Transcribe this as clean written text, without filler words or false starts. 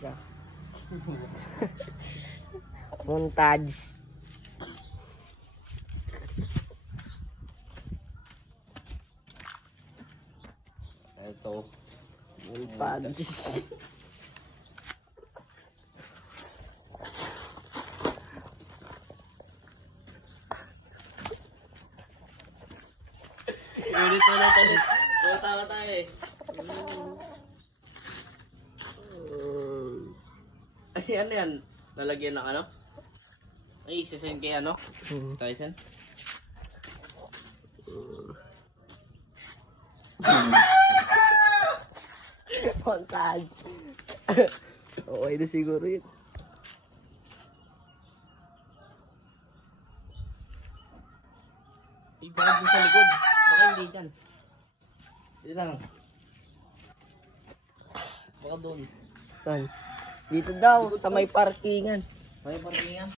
siya. Montage. Ito. Montage. Ulit. Tama tayo eh. Ay, ano yan? Lalagyan ng ano? Ay, isasend kay ano? Tyson? Montage. Okay na siguro yun. Ibagay din sa likod. Baka hindi dyan. Dito lang. Baka doon. Saan? Dito daw, sa may parkingan. May parkingan.